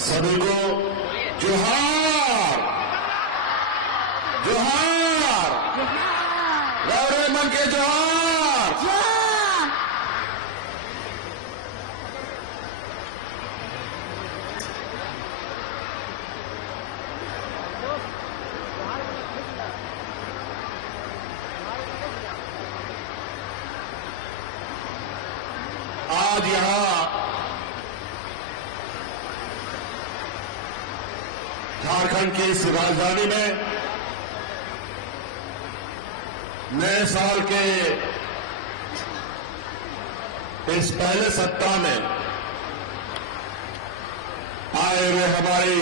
सभी को जोहार जोहार गौरव मन के जोहार। आज यहां झारखंड की इस राजधानी में नए साल के इस पहले सप्ताह में आए हुए हमारी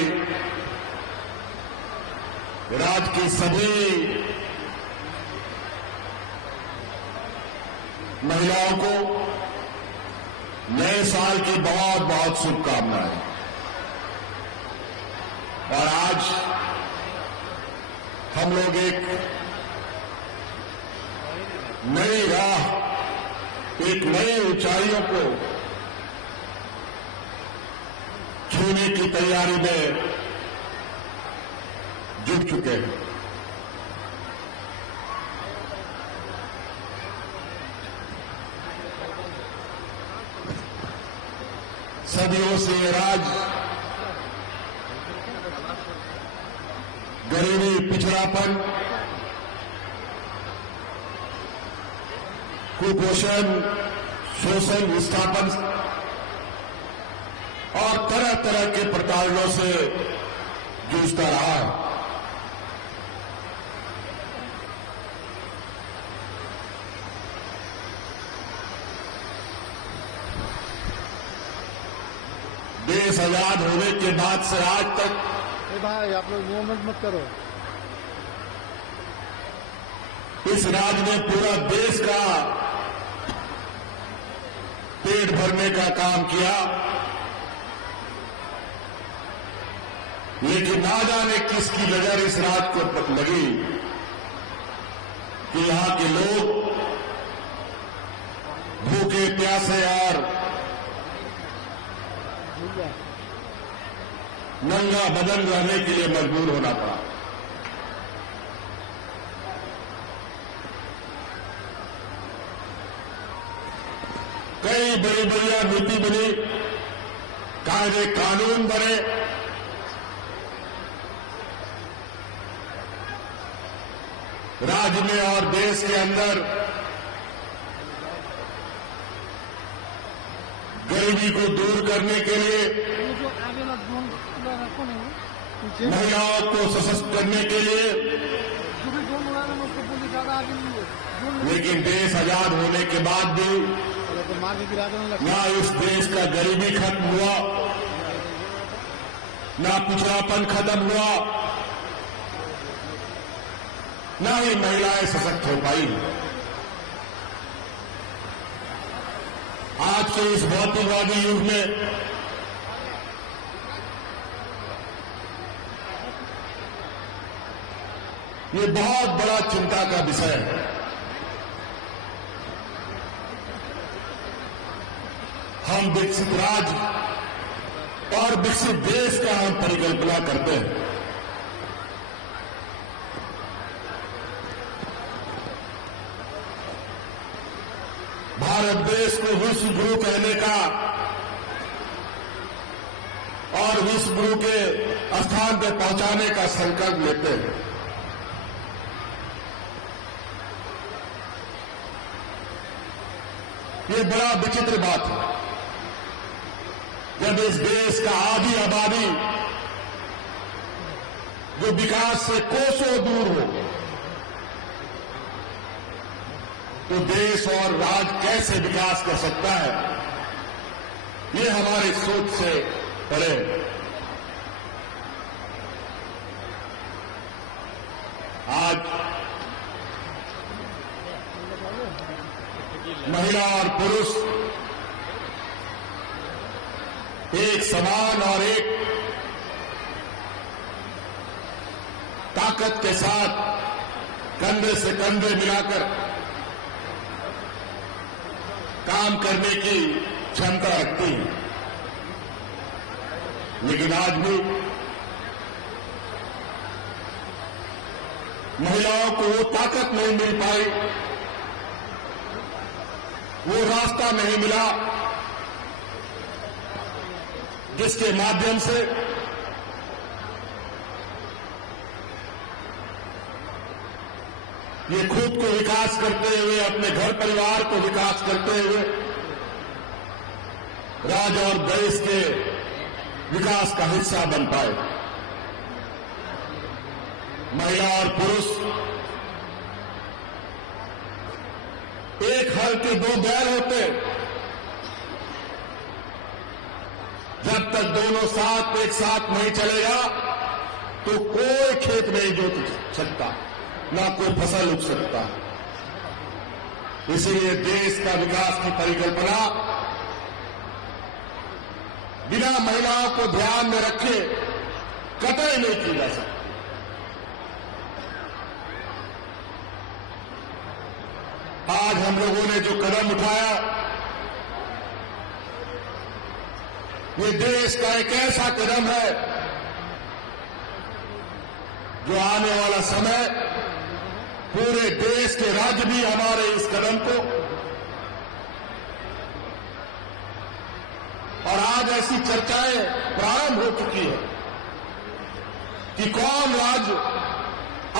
राज्य की सभी महिलाओं को नए साल की बहुत बहुत शुभकामनाएं। और आज हम लोग एक नई राह, एक नई ऊंचाइयों को छूने की तैयारी में जुट चुके हैं। सदियों से ये राज्य गरीबी, पिछड़ापन, कुपोषण, शोषण, विस्थापन और तरह तरह के प्रताड़नों से जूझता रहा है। देश आजाद होने के बाद से आज तक भाई आप लोग मूवमेंट मत करो। इस राज्य ने पूरा देश का पेट भरने का काम किया, लेकिन ना जाने किसकी नजर इस राज्य को तक लगी कि यहां के लोग भूखे प्यासे और नंगा बदन रहने के लिए मजबूर होना पड़ा। कई बड़ी बड़ी नीति बनी, कायदे कानून बने, राज्य में और देश के अंदर गरीबी को दूर करने के लिए, महिलाओं को सशक्त करने के लिए। लेकिन देश आजाद होने के बाद भी ना इस देश का गरीबी खत्म हुआ, ना पिछड़ापन खत्म हुआ, ना ही महिलाएं सशक्त हो पाई। आज के इस भौतिकवादी युग में ये बहुत बड़ा चिंता का विषय है। हम विकसित राज्य और विकसित देश का हम परिकल्पना करते हैं। भारत देश को विश्व गुरु कहने का और विश्व गुरु के स्थान पर पहुंचाने का संकल्प लेते हैं। ये बड़ा विचित्र बात है, जब इस देश का आधी आबादी जो विकास से कोसों दूर हो, तो देश और राज्य कैसे विकास कर सकता है, ये हमारी सोच से परे। आज महिला और पुरुष एक समान और एक ताकत के साथ कंधे से कंधे मिलाकर काम करने की क्षमता रखती है। लेकिन आज भी महिलाओं को वो ताकत नहीं मिल पाई, वो रास्ता नहीं मिला जिसके माध्यम से ये खुद को विकास करते हुए, अपने घर परिवार को विकास करते हुए राज्य और देश के विकास का हिस्सा बन पाए। महिला और पुरुष एक हल के दो बैल होते, जब तक दोनों साथ एक साथ नहीं चलेगा तो कोई खेत नहीं जोत सकता, ना कोई फसल उग सकता। इसीलिए देश का विकास की परिकल्पना बिना महिलाओं को ध्यान में रखे कतई नहीं की जा सकती। आज हम लोगों ने जो कदम उठाया, ये देश का एक ऐसा कदम है जो आने वाला समय पूरे देश के राज्य भी हमारे इस कदम को, और आज ऐसी चर्चाएं प्रारंभ हो चुकी है कि कौन राज्य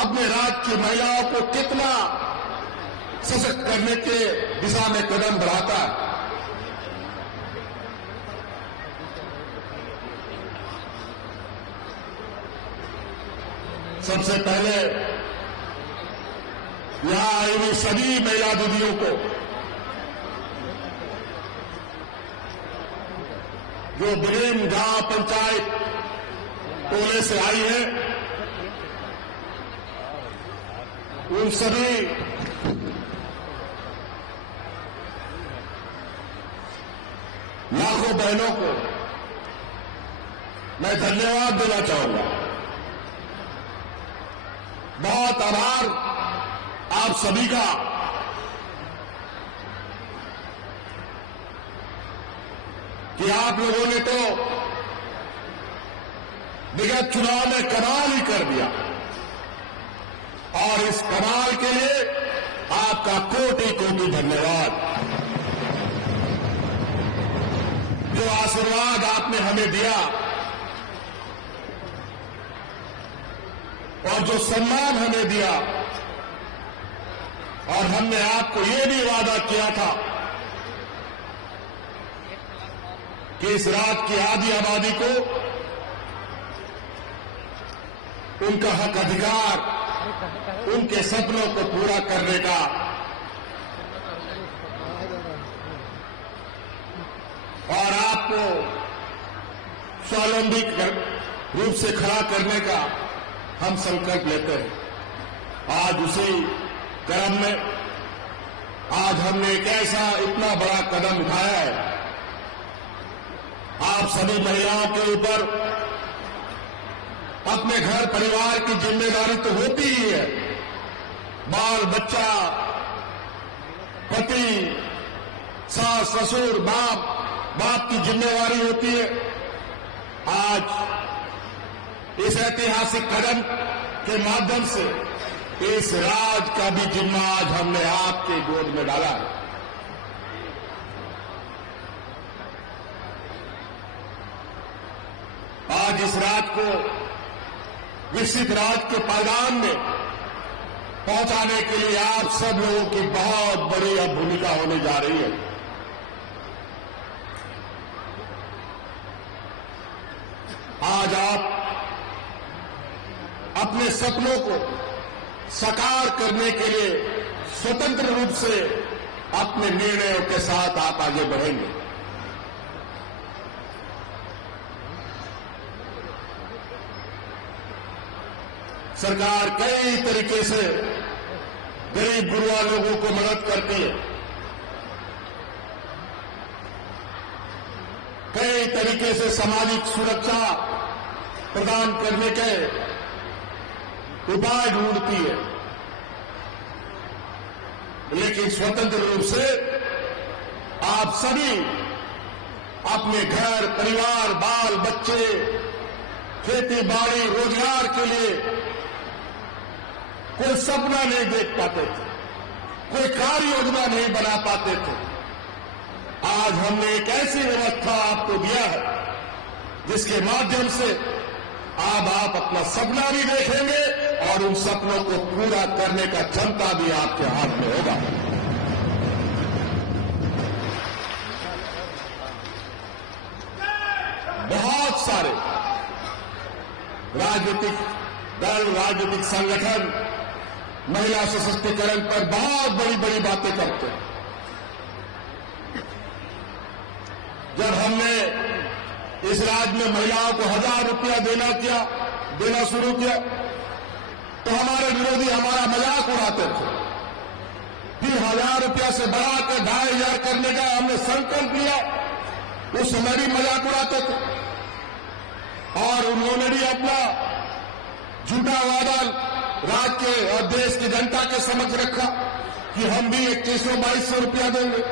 अपने राज्य की महिलाओं को कितना सशक्त करने के दिशा में कदम बढ़ाता है। सबसे पहले यहां आई हुई सभी महिला दीदियों को, जो बिरेम गांव पंचायत टोले से आई है, उन सभी लाखों बहनों को मैं धन्यवाद देना चाहूंगा। बहुत आभार आप सभी का, कि आप लोगों ने तो विगत चुनाव में कमाल ही कर दिया, और इस कमाल के लिए आपका कोटि कोटि धन्यवाद। जो आशीर्वाद आपने हमें दिया और जो सम्मान हमें दिया, और हमने आपको ये भी वादा किया था कि इस राज्य की आधी आबादी को उनका हक अधिकार, उनके सपनों को पूरा करने का और आपको स्वावलंबी रूप से खड़ा करने का हम संकल्प लेते हैं। आज उसी क्रम में आज हमने एक ऐसा इतना बड़ा कदम उठाया है। आप सभी महिलाओं के ऊपर अपने घर परिवार की जिम्मेदारी तो होती ही है, बाल बच्चा, पति, सास ससुर, बाप की जिम्मेवारी होती है। आज इस ऐतिहासिक कदम के माध्यम से इस राज का भी जिम्मा आज हमने आपके गोद में डाला है। आज इस राज को विकसित राज के पायदान में पहुंचाने के लिए आप सब लोगों की बहुत बड़ी अब भूमिका होने जा रही है। आज आप अपने सपनों को साकार करने के लिए स्वतंत्र रूप से अपने निर्णयों के साथ आप आगे बढ़ेंगे। सरकार कई तरीके से गरीब गुरुआ लोगों को मदद करती है, कई तरीके से सामाजिक सुरक्षा प्रदान करने के उपाय ढूंढती है, लेकिन स्वतंत्र रूप से आप सभी अपने घर परिवार बाल बच्चे खेती बाड़ी रोजगार के लिए कोई सपना नहीं देख पाते थे, कोई कार्य योजना नहीं बना पाते थे। आज हमने एक ऐसी व्यवस्था आपको दिया है जिसके माध्यम से अब आप अपना सपना भी देखेंगे और उन सपनों को पूरा करने का क्षमता भी आपके हाथ में होगा। बहुत सारे राजनीतिक दल राजनीतिक संगठन महिला सशक्तिकरण पर बहुत बड़ी बड़ी बातें करते हैं। जब हमने इस राज्य में महिलाओं को 1000 रुपया देना शुरू किया तो हमारे विरोधी हमारा मजाक उड़ाते थे। फिर 1000 रुपया से बढ़ाकर 2500 करने का हमने संकल्प लिया, उस समय भी मजाक उड़ाते थे और उन्होंने भी अपना झूठा वादा राज्य के और देश की जनता के समक्ष रखा कि हम भी 2100-2200 रुपया देंगे।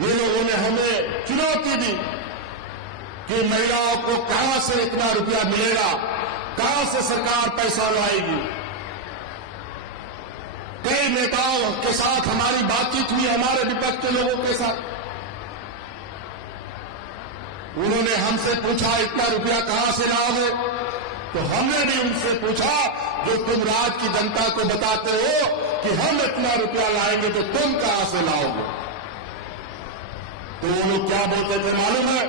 ये लोगों ने हमें चुनौती दी कि महिलाओं को कहां से इतना रुपया मिलेगा, कहां से सरकार पैसा लाएगी। कई नेताओं के साथ हमारी बातचीत हुई, हमारे विपक्ष के लोगों के साथ। उन्होंने हमसे पूछा इतना रुपया कहां से लाओगे, तो हमने भी उनसे पूछा जो तुम राज्य की जनता को बताते हो कि हम इतना रुपया लाएंगे तो तुम कहां से लाओगे। तो वो लोग क्या बोलते थे मालूम है,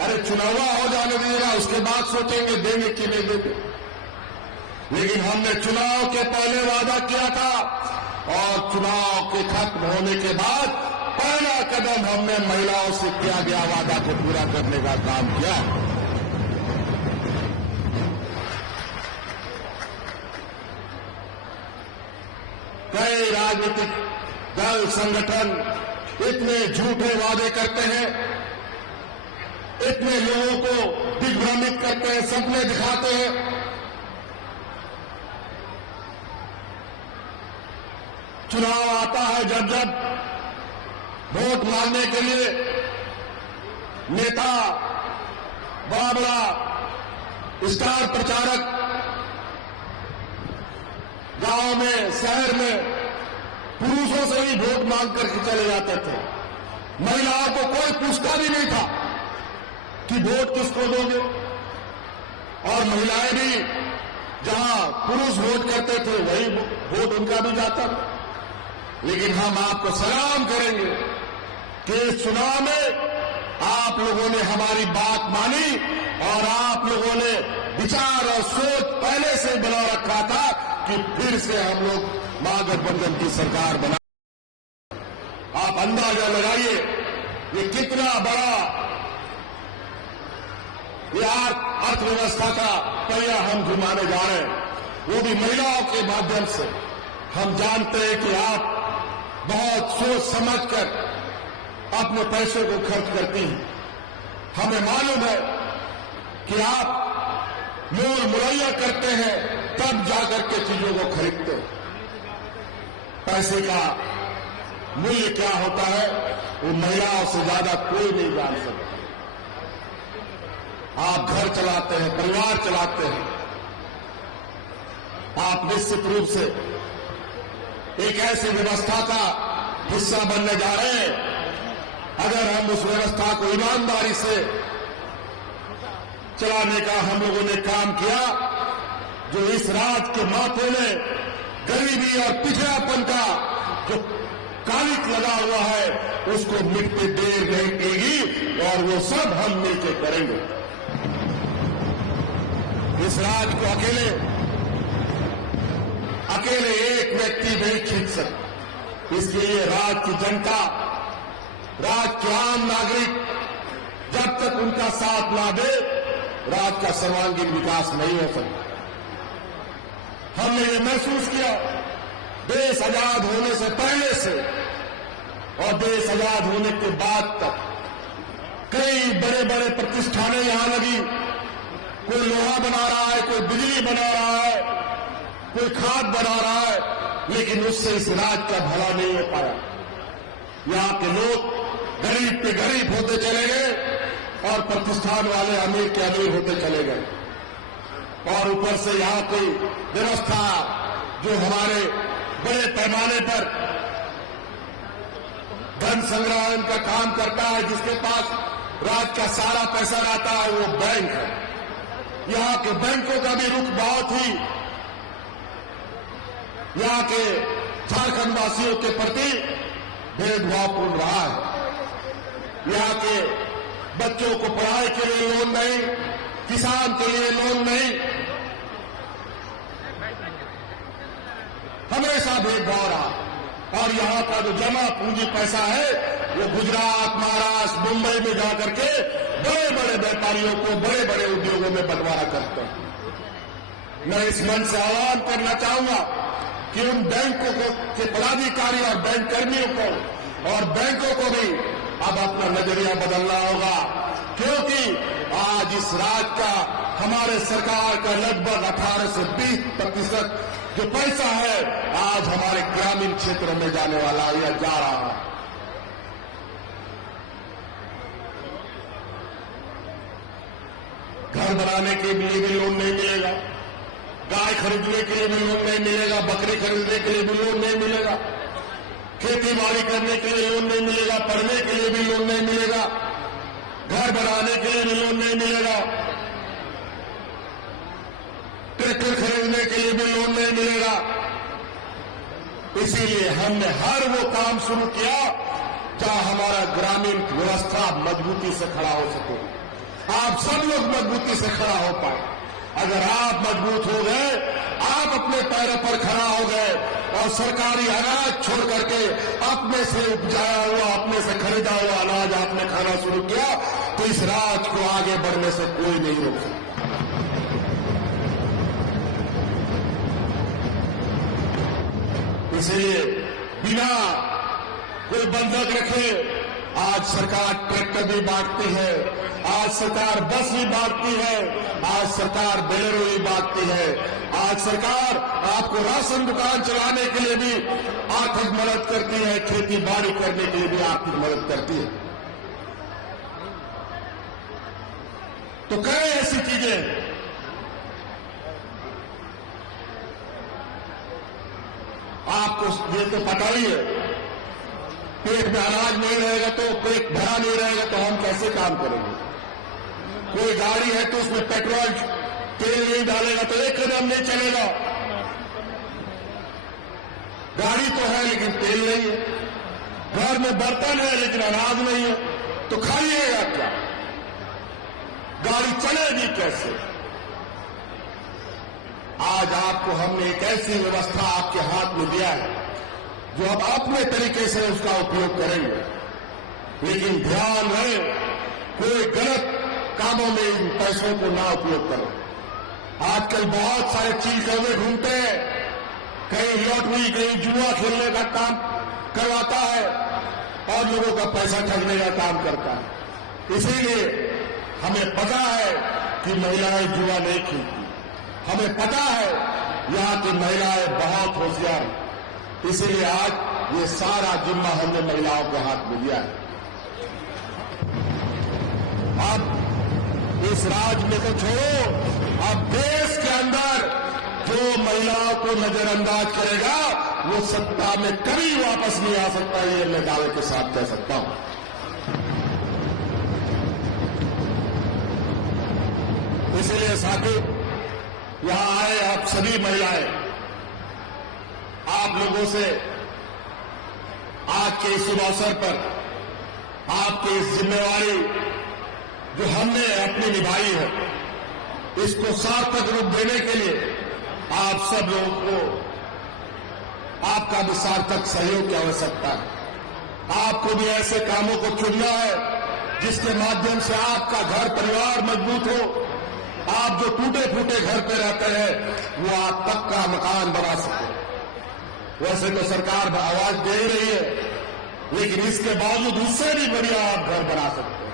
अरे चुनाव हो जाने दीजिएगा उसके बाद सोचेंगे देंगे कि नहीं देंगे। लेकिन हमने चुनाव के पहले वादा किया था और चुनाव के खत्म होने के बाद पहला कदम हमने महिलाओं से किया गया वादा को पूरा करने का काम किया। कई राजनीतिक दल संगठन इतने झूठे वादे करते हैं, इतने लोगों को दिग्भ्रमित करते हैं, सपने दिखाते हैं। चुनाव आता है जब वोट मांगने के लिए नेता बड़ा बड़ा स्टार प्रचारक गांव में शहर में पुरुषों से ही वोट मांग करके चले जाते थे। महिलाओं को कोई पूछता भी नहीं था कि वोट किसको दोगे। और महिलाएं भी जहां पुरुष वोट करते थे वही वोट उनका भी जाता था। लेकिन हम आपको सलाम करेंगे कि इस चुनाव में आप लोगों ने हमारी बात मानी और आप लोगों ने विचार और सोच पहले से बना रखा था कि फिर से हम लोग महागठबंधन की सरकार बना। आप अंदाजा लगाइए ये कितना बड़ा ये अर्थव्यवस्था का पहिया हम घुमाने जा रहे हैं, वो भी महिलाओं के माध्यम से। हम जानते हैं कि आप बहुत सोच समझकर अपने पैसे को खर्च करती हैं। हमें मालूम है कि आप मोल मुहैया करते हैं तब जाकर के चीजों को खरीदते हैं। पैसे का मूल्य क्या होता है वो महिलाओं से ज्यादा कोई नहीं जान सकता। आप घर चलाते हैं, परिवार चलाते हैं, आप निश्चित रूप से एक ऐसी व्यवस्था का हिस्सा बनने जा रहे हैं। अगर हम उस व्यवस्था को ईमानदारी से चलाने का हम लोगों ने काम किया, जो इस राज्य के माथे में गरीबी और पिछड़ापन का जो कालिक लगा हुआ है उसको मिटने देर नहीं देगी और वो सब हम मिलकर करेंगे। इस राज्य को अकेले एक व्यक्ति नहीं खींच सकता। इसके लिए राज्य की जनता, राज्य के आम नागरिक जब तक उनका साथ ना दे राज्य का सर्वांगीण विकास नहीं हो सकता। हमने ये महसूस किया देश आजाद होने से पहले से और देश आजाद होने के बाद तक कई बड़े बड़े प्रतिष्ठानें यहां लगी। कोई लोहा बना रहा है, कोई बिजली बना रहा है, कोई खाद बना रहा है, लेकिन उससे इस राज्य का भला नहीं हो पाया। यहां के लोग गरीब के गरीब होते चले गए और प्रतिष्ठान वाले अमीर के अमीर होते चले गए। और ऊपर से यहां कोई व्यवस्था जो हमारे बड़े पैमाने पर धन संग्रहण का काम करता है, जिसके पास राज्य का सारा पैसा रहता है, वो बैंक है। यहां के बैंकों का भी रुख बहुत ही यहां के झारखंड वासियों के प्रति भेदभावपूर्ण रहा है। यहां के बच्चों को पढ़ाई के लिए लोन नहीं, किसान के लिए लोन नहीं, हमेशा भेदभाव रहा। और यहां का जो जमा पूंजी पैसा है वो गुजरात, महाराष्ट्र, मुंबई में जाकर के बड़े बड़े व्यापारियों को बड़े बड़े उद्योगों में बंटवारा करते हैं। मैं इस मंच से आह्वान करना चाहूंगा कि उन बैंकों के पदाधिकारी और बैंक कर्मियों को और बैंकों को भी अब अपना नजरिया बदलना होगा, क्योंकि आज इस राज्य का, हमारे सरकार का लगभग 18 से 20% जो पैसा है आज हमारे ग्रामीण क्षेत्रों में जाने वाला है या जा रहा है। घर बनाने के लिए भी लोन नहीं मिलेगा, गाय खरीदने के लिए भी लोन नहीं मिलेगा, बकरी खरीदने के लिए भी लोन नहीं मिलेगा, खेती बाड़ी करने के लिए लोन नहीं मिलेगा, पढ़ने के लिए भी लोन नहीं मिलेगा, घर बनाने के लिए भी लोन नहीं मिलेगा, ट्रैक्टर खरीदने के लिए भी लोन नहीं मिलेगा। इसीलिए हमने हर वो काम शुरू किया जहां हमारा ग्रामीण व्यवस्था मजबूती से खड़ा हो सके, आप सब लोग मजबूती से खड़ा हो पाए। अगर आप मजबूत हो गए, आप अपने पैरों पर खड़ा हो गए और सरकारी अनाज छोड़ करके अपने से उपजाया हुआ, अपने से खरीदा हुआ अनाज आपने खाना शुरू किया, तो इस राज्य को आगे बढ़ने से कोई नहीं रोक सकता। इसलिए बिना कोई बंधक रखे आज सरकार ट्रैक्टर भी बांटती है, आज सरकार बस भी बांटती है, आज सरकार बोलेरो भी बांटती है, आज सरकार आपको राशन दुकान चलाने के लिए भी आर्थिक मदद करती है, खेती बाड़ी करने के लिए भी आर्थिक मदद करती है। तो करें ऐसी चीजें। आपको ये तो पता ही है, पेट में अनाज नहीं रहेगा तो, पेट भरा नहीं रहेगा तो हम कैसे काम करेंगे। कोई गाड़ी है तो उसमें पेट्रोल तेल नहीं डालेगा तो एक कदम नहीं चलेगा। गाड़ी तो है लेकिन तेल नहीं है, घर में बर्तन है लेकिन अनाज नहीं है, तो खाइएगा क्या, गाड़ी चलेगी कैसे। आज आपको हमने एक ऐसी व्यवस्था आपके हाथ में दिया है जो आप अपने तरीके से उसका उपयोग करेंगे, लेकिन ध्यान रहे कोई गलत कामों में इन पैसों को ना उपयोग करें। आजकल बहुत सारे चील कौवे घूमते हैं, कहीं लॉटरी, कहीं जुआ खेलने का काम करवाता है और लोगों का पैसा ठगने का काम करता है। इसीलिए हमें पता है कि महिलाएं जुआ नहीं खेलती, हमें पता है यहां की महिलाएं बहुत होशियार हैं। इसीलिए आज ये सारा जिम्मा हमने महिलाओं के हाथ में दिया है। अब इस राज्य में तो छोड़ो, अब देश के अंदर जो महिलाओं को नजरअंदाज करेगा वो सत्ता में कभी वापस नहीं आ सकता, ये मैं दावे के साथ कह सकता हूं। इसलिए साथी, यहां आए आप सभी महिलाएं, आप लोगों से आज के इस शुभ अवसर पर आपकी इस जिम्मेवारी जो हमने अपनी निभाई है, इसको सार्थक रूप देने के लिए आप सब लोगों को आपका भी सार्थक सहयोग की आवश्यकता है। आपको भी ऐसे कामों को चुनना है जिसके माध्यम से आपका घर परिवार मजबूत हो, आप जो टूटे फूटे घर पे रहते हैं वो आप पक्का मकान बना सके। वैसे तो सरकार आवाज दे रही है, लेकिन इसके बावजूद उससे भी बढ़िया आप घर बना सकते हैं।